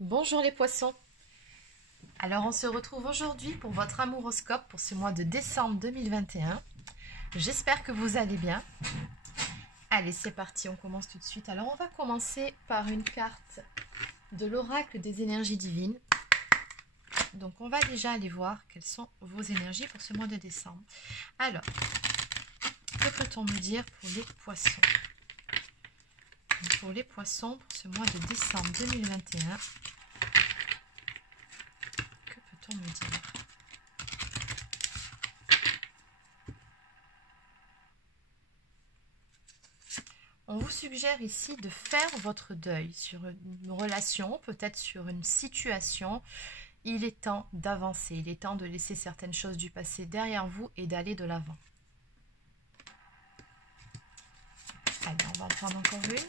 Bonjour les poissons. Alors on se retrouve aujourd'hui pour votre amouroscope pour ce mois de décembre 2021. J'espère que vous allez bien. Allez, c'est parti, on commence tout de suite. Alors on va commencer par une carte de l'oracle des énergies divines. Donc on va déjà aller voir quelles sont vos énergies pour ce mois de décembre. Alors, que peut-on me dire pour les poissons? Pour les poissons, pour ce mois de décembre 2021, que peut-on me dire? On vous suggère ici de faire votre deuil sur une relation, peut-être sur une situation. Il est temps d'avancer, il est temps de laisser certaines choses du passé derrière vous et d'aller de l'avant. Allez, on va en prendre encore une.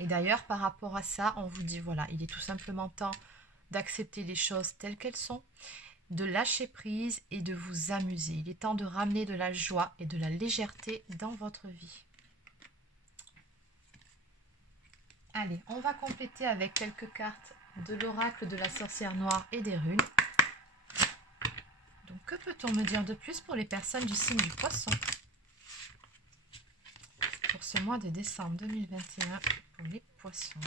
Et d'ailleurs, par rapport à ça, on vous dit, voilà, il est tout simplement temps d'accepter les choses telles qu'elles sont, de lâcher prise et de vous amuser. Il est temps de ramener de la joie et de la légèreté dans votre vie. Allez, on va compléter avec quelques cartes de l'oracle de la sorcière noire et des runes. Donc, que peut-on me dire de plus pour les personnes du signe du poisson pour ce mois de décembre 2021 pour les poissons?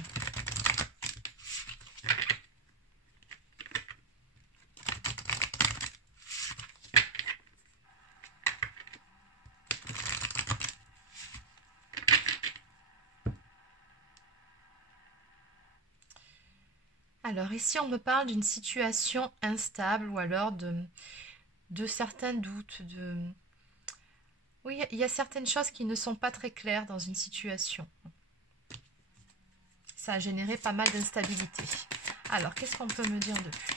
Alors ici, on me parle d'une situation instable ou alors de certains doutes. Oui, il y a certaines choses qui ne sont pas très claires dans une situation. Ça a généré pas mal d'instabilité. Alors, qu'est-ce qu'on peut me dire de plus?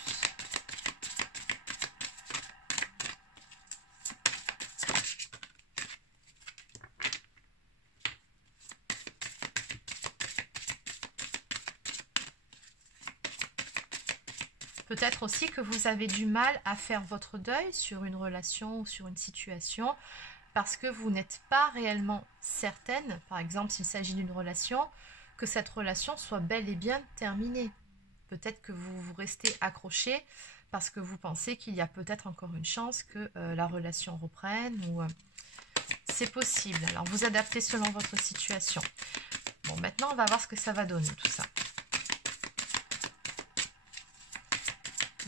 Peut-être aussi que vous avez du mal à faire votre deuil sur une relation ou sur une situation parce que vous n'êtes pas réellement certaine, par exemple s'il s'agit d'une relation, que cette relation soit bel et bien terminée. Peut-être que vous restez accroché parce que vous pensez qu'il y a peut-être encore une chance que la relation reprenne ou c'est possible. Alors vous adaptez selon votre situation. Bon, maintenant on va voir ce que ça va donner tout ça.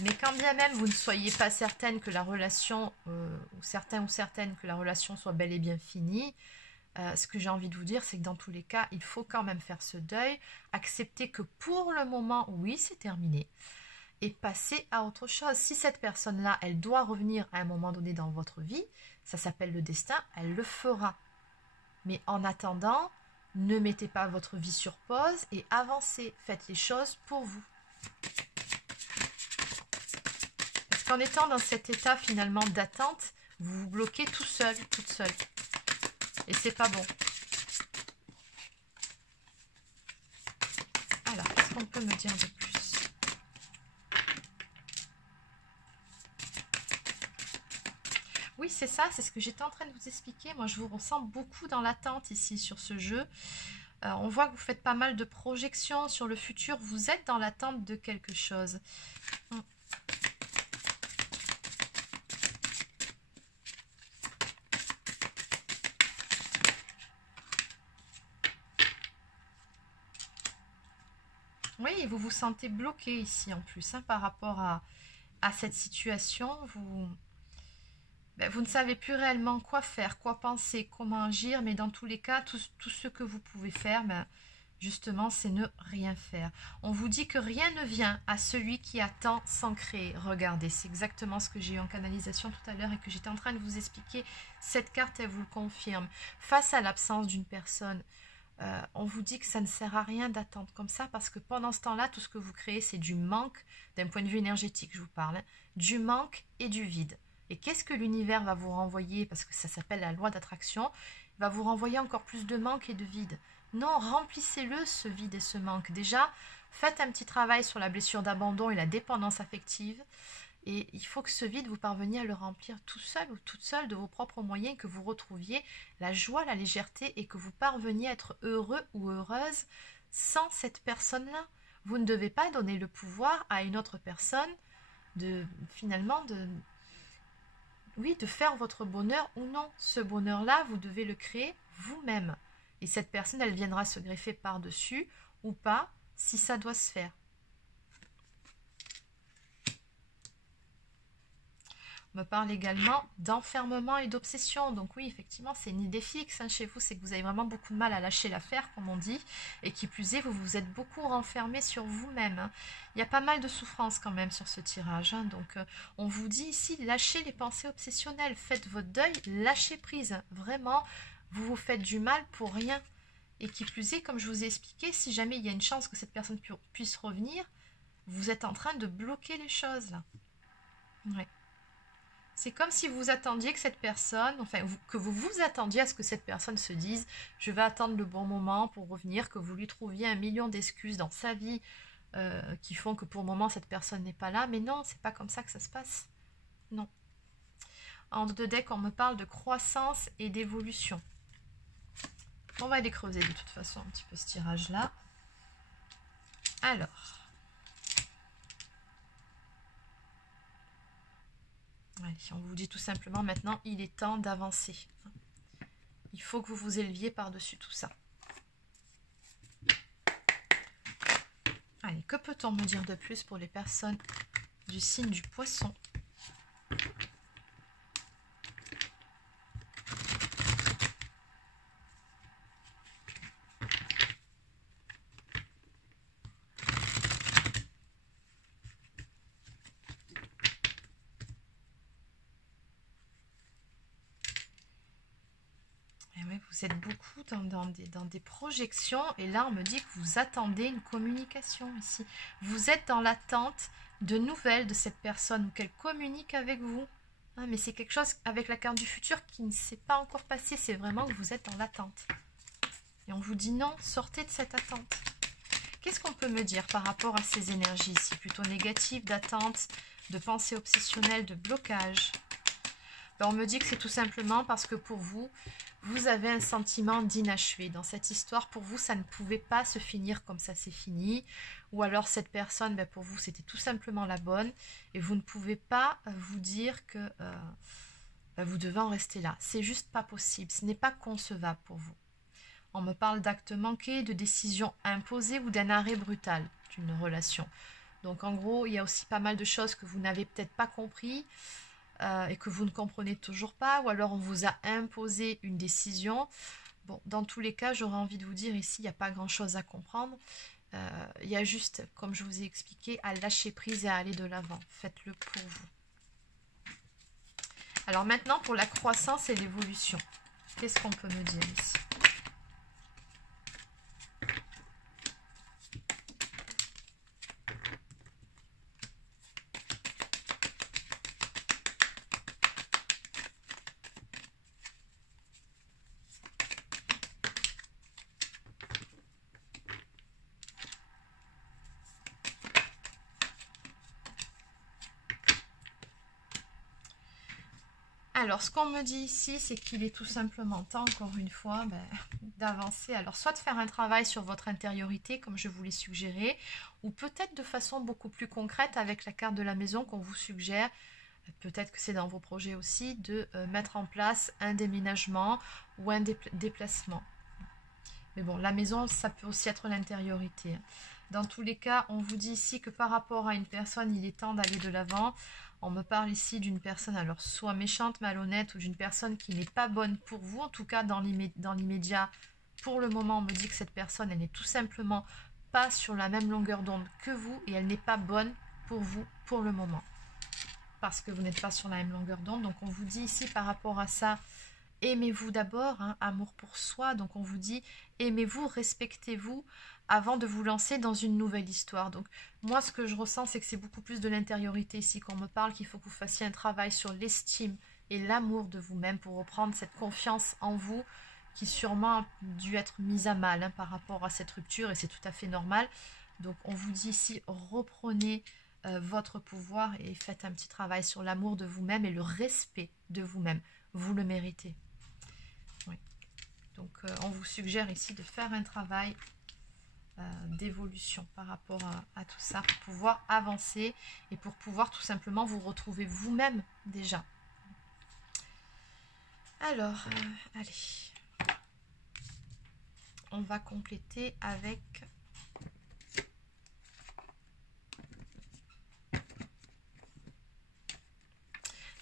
Mais quand bien même vous ne soyez pas certaine que la relation, ou certain ou certaine que la relation soit bel et bien finie, ce que j'ai envie de vous dire, c'est que dans tous les cas, il faut quand même faire ce deuil, accepter que pour le moment, oui, c'est terminé, et passer à autre chose. Si cette personne-là, elle doit revenir à un moment donné dans votre vie, ça s'appelle le destin, elle le fera. Mais en attendant, ne mettez pas votre vie sur pause et avancez, faites les choses pour vous. Qu'en étant dans cet état finalement d'attente, vous vous bloquez tout seul, toute seule. Et c'est pas bon. Alors, qu'est-ce qu'on peut me dire de plus? Oui, c'est ça, c'est ce que j'étais en train de vous expliquer. Moi, je vous ressens beaucoup dans l'attente ici sur ce jeu. On voit que vous faites pas mal de projections sur le futur. Vous êtes dans l'attente de quelque chose. Oui, vous vous sentez bloqué ici en plus hein, par rapport à cette situation. Vous ne savez plus réellement quoi faire, quoi penser, comment agir, mais dans tous les cas, tout ce que vous pouvez faire, justement, c'est ne rien faire. On vous dit que rien ne vient à celui qui attend sans créer. Regardez, c'est exactement ce que j'ai eu en canalisation tout à l'heure et que j'étais en train de vous expliquer. Cette carte, elle vous le confirme. Face à l'absence d'une personne, on vous dit que ça ne sert à rien d'attendre comme ça parce que pendant ce temps-là, tout ce que vous créez, c'est du manque, d'un point de vue énergétique, je vous parle, hein, du manque et du vide. Et qu'est-ce que l'univers va vous renvoyer? Parce que ça s'appelle la loi d'attraction, il va vous renvoyer encore plus de manque et de vide. Non, remplissez-le, ce vide et ce manque. Déjà, faites un petit travail sur la blessure d'abandon et la dépendance affective. Et il faut que ce vide, vous parveniez à le remplir tout seul ou toute seule de vos propres moyens, que vous retrouviez la joie, la légèreté et que vous parveniez à être heureux ou heureuse sans cette personne-là. Vous ne devez pas donner le pouvoir à une autre personne de faire votre bonheur ou non. Ce bonheur-là, vous devez le créer vous-même. Et cette personne, elle viendra se greffer par-dessus ou pas, si ça doit se faire. On me parle également d'enfermement et d'obsession. Donc oui, effectivement, c'est une idée fixe chez vous. C'est que vous avez vraiment beaucoup de mal à lâcher l'affaire, comme on dit. Et qui plus est, vous vous êtes beaucoup renfermé sur vous-même. Il y a pas mal de souffrance quand même sur ce tirage. Donc on vous dit ici, lâchez les pensées obsessionnelles. Faites votre deuil, lâchez prise. Vraiment, vous vous faites du mal pour rien. Et qui plus est, comme je vous ai expliqué, si jamais il y a une chance que cette personne puisse revenir, vous êtes en train de bloquer les choses là. Ouais. C'est comme si vous attendiez que cette personne, que vous vous attendiez à ce que cette personne se dise « je vais attendre le bon moment pour revenir », que vous lui trouviez 1 million d'excuses dans sa vie qui font que pour le moment cette personne n'est pas là. Mais non, c'est pas comme ça que ça se passe. Non. En 2 decks, on me parle de croissance et d'évolution. On va les creuser de toute façon un petit peu ce tirage-là. Alors... Allez, on vous dit tout simplement maintenant, il est temps d'avancer. Il faut que vous vous éleviez par-dessus tout ça. Allez, que peut-on me dire de plus pour les personnes du signe du Poisson ? Vous êtes beaucoup dans des projections et là on me dit que vous attendez une communication ici. Vous êtes dans l'attente de nouvelles de cette personne ou qu'elle communique avec vous. Mais c'est quelque chose avec la carte du futur qui ne s'est pas encore passé. C'est vraiment que vous êtes dans l'attente. Et on vous dit non, sortez de cette attente. Qu'est-ce qu'on peut me dire par rapport à ces énergies ici? Plutôt négatives, d'attente, de pensée obsessionnelle, de blocage. On me dit que c'est tout simplement parce que pour vous, vous avez un sentiment d'inachevé. Dans cette histoire, pour vous, ça ne pouvait pas se finir comme ça s'est fini. Ou alors cette personne, pour vous, c'était tout simplement la bonne. Et vous ne pouvez pas vous dire que vous devez en rester là. C'est juste pas possible. Ce n'est pas concevable pour vous. On me parle d'actes manqués, de décisions imposées ou d'un arrêt brutal d'une relation. Donc en gros, il y a aussi pas mal de choses que vous n'avez peut-être pas compris. Et que vous ne comprenez toujours pas, ou alors on vous a imposé une décision. Bon, dans tous les cas, j'aurais envie de vous dire ici, il n'y a pas grand-chose à comprendre. Il y a juste, comme je vous ai expliqué, à lâcher prise et à aller de l'avant. Faites-le pour vous. Alors maintenant, pour la croissance et l'évolution, qu'est-ce qu'on peut me dire ici ? Alors, ce qu'on me dit ici, c'est qu'il est tout simplement temps, encore une fois, d'avancer. Alors, soit de faire un travail sur votre intériorité, comme je vous l'ai suggéré, ou peut-être de façon beaucoup plus concrète avec la carte de la maison qu'on vous suggère. Peut-être que c'est dans vos projets aussi, de mettre en place un déménagement ou un déplacement. Mais bon, la maison, ça peut aussi être l'intériorité. Dans tous les cas, on vous dit ici que par rapport à une personne, il est temps d'aller de l'avant. On me parle ici d'une personne, alors soit méchante, malhonnête, ou d'une personne qui n'est pas bonne pour vous. En tout cas, dans l'immédiat, pour le moment, on me dit que cette personne, elle n'est tout simplement pas sur la même longueur d'onde que vous. Et elle n'est pas bonne pour vous pour le moment. Parce que vous n'êtes pas sur la même longueur d'onde. Donc, on vous dit ici, par rapport à ça, aimez-vous d'abord, amour pour soi. Donc, on vous dit, aimez-vous, respectez-vous, avant de vous lancer dans une nouvelle histoire. Donc moi ce que je ressens c'est que c'est beaucoup plus de l'intériorité ici qu'on me parle, qu'il faut que vous fassiez un travail sur l'estime et l'amour de vous-même pour reprendre cette confiance en vous qui sûrement a dû être mise à mal par rapport à cette rupture et c'est tout à fait normal. Donc on vous dit ici reprenez votre pouvoir et faites un petit travail sur l'amour de vous-même et le respect de vous-même. Vous le méritez. Oui. Donc on vous suggère ici de faire un travail d'évolution par rapport à tout ça, pour pouvoir avancer et pour pouvoir tout simplement vous retrouver vous-même déjà. Alors, allez, on va compléter avec...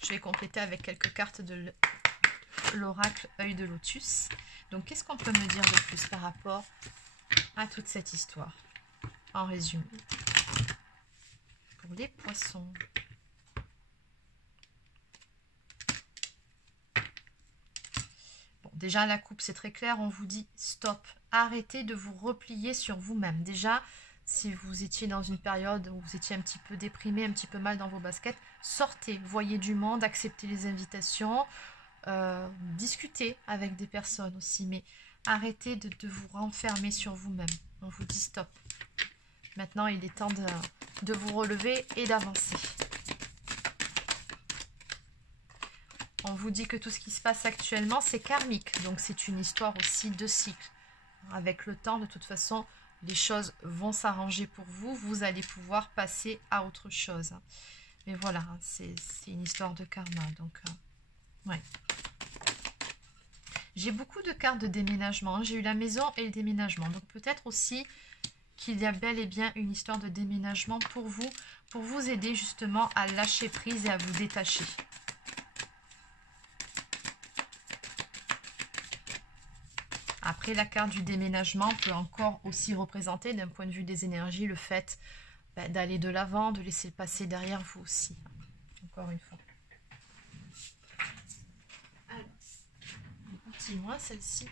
Je vais compléter avec quelques cartes de l'oracle œil de lotus. Donc, qu'est-ce qu'on peut me dire de plus par rapport à toute cette histoire, en résumé, pour les poissons? Bon, déjà, la coupe, c'est très clair. On vous dit stop. Arrêtez de vous replier sur vous-même. Déjà, si vous étiez dans une période où vous étiez un petit peu déprimé, un petit peu mal dans vos baskets, sortez, voyez du monde, acceptez les invitations, discutez avec des personnes aussi, mais arrêtez de vous renfermer sur vous-même. On vous dit stop. Maintenant, il est temps de vous relever et d'avancer. On vous dit que tout ce qui se passe actuellement, c'est karmique. Donc, c'est une histoire aussi de cycle. Avec le temps, de toute façon, les choses vont s'arranger pour vous. Vous allez pouvoir passer à autre chose. Mais voilà, c'est une histoire de karma. Donc, ouais. J'ai beaucoup de cartes de déménagement. J'ai eu la maison et le déménagement. Donc, peut-être aussi qu'il y a bel et bien une histoire de déménagement pour vous aider justement à lâcher prise et à vous détacher. Après, la carte du déménagement peut encore aussi représenter, d'un point de vue des énergies, le fait d'aller de l'avant, de laisser le passé derrière vous aussi. Encore une fois. Alors, un petit moins celle-ci.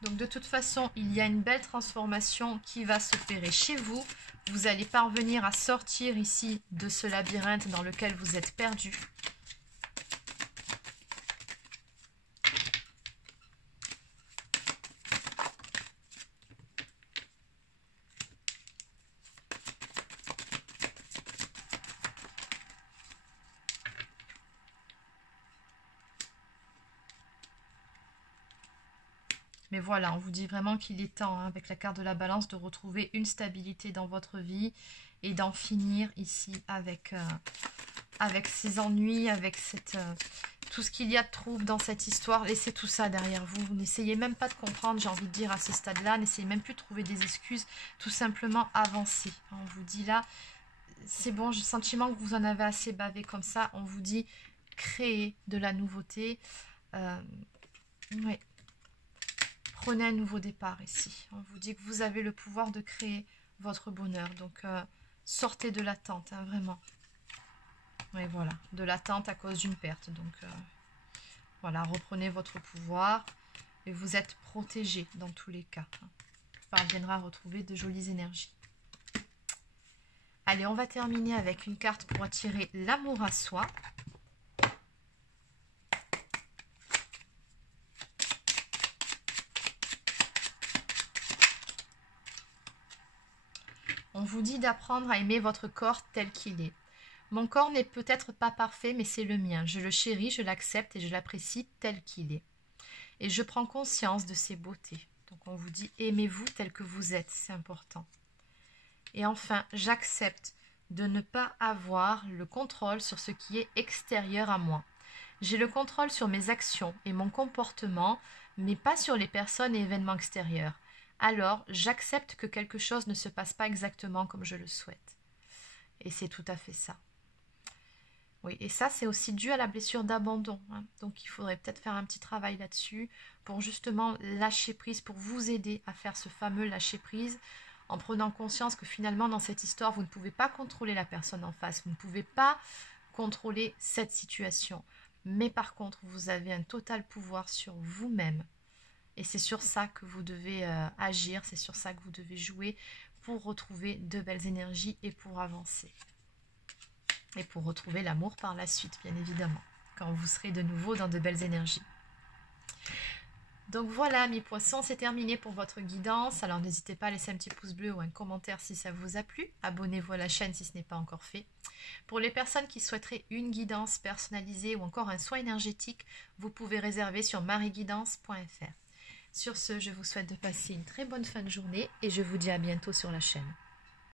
Donc, de toute façon, il y a une belle transformation qui va s'opérer chez vous. Vous allez parvenir à sortir ici de ce labyrinthe dans lequel vous êtes perdu. Mais voilà, on vous dit vraiment qu'il est temps, hein, avec la carte de la balance, de retrouver une stabilité dans votre vie et d'en finir ici avec ces ennuis, avec tout ce qu'il y a de trouble dans cette histoire. Laissez tout ça derrière vous. N'essayez même pas de comprendre, j'ai envie de dire, à ce stade-là. N'essayez même plus de trouver des excuses. Tout simplement avancez. On vous dit là, c'est bon, j'ai le sentiment que vous en avez assez bavé comme ça. On vous dit, créez de la nouveauté. Oui. Prenez un nouveau départ ici. On vous dit que vous avez le pouvoir de créer votre bonheur. Donc, sortez de l'attente, hein, vraiment. Et voilà, de l'attente à cause d'une perte. Donc, voilà, reprenez votre pouvoir et vous êtes protégé dans tous les cas. On parviendra à retrouver de jolies énergies. Allez, on va terminer avec une carte pour attirer l'amour à soi. On vous dit d'apprendre à aimer votre corps tel qu'il est. Mon corps n'est peut-être pas parfait, mais c'est le mien. Je le chéris, je l'accepte et je l'apprécie tel qu'il est. Et je prends conscience de ses beautés. Donc on vous dit, aimez-vous tel que vous êtes, c'est important. Et enfin, j'accepte de ne pas avoir le contrôle sur ce qui est extérieur à moi. J'ai le contrôle sur mes actions et mon comportement, mais pas sur les personnes et événements extérieurs. Alors, j'accepte que quelque chose ne se passe pas exactement comme je le souhaite. Et c'est tout à fait ça. Oui, et ça, c'est aussi dû à la blessure d'abandon. Hein. Donc, il faudrait peut-être faire un petit travail là-dessus pour justement lâcher prise, pour vous aider à faire ce fameux lâcher prise, en prenant conscience que finalement, dans cette histoire, vous ne pouvez pas contrôler la personne en face, vous ne pouvez pas contrôler cette situation. Mais par contre, vous avez un total pouvoir sur vous-même. Et c'est sur ça que vous devez agir, c'est sur ça que vous devez jouer pour retrouver de belles énergies et pour avancer. Et pour retrouver l'amour par la suite, bien évidemment, quand vous serez de nouveau dans de belles énergies. Donc voilà, mes poissons, c'est terminé pour votre guidance. Alors n'hésitez pas à laisser un petit pouce bleu ou un commentaire si ça vous a plu. Abonnez-vous à la chaîne si ce n'est pas encore fait. Pour les personnes qui souhaiteraient une guidance personnalisée ou encore un soin énergétique, vous pouvez réserver sur marieguidance.fr. Sur ce, je vous souhaite de passer une très bonne fin de journée et je vous dis à bientôt sur la chaîne.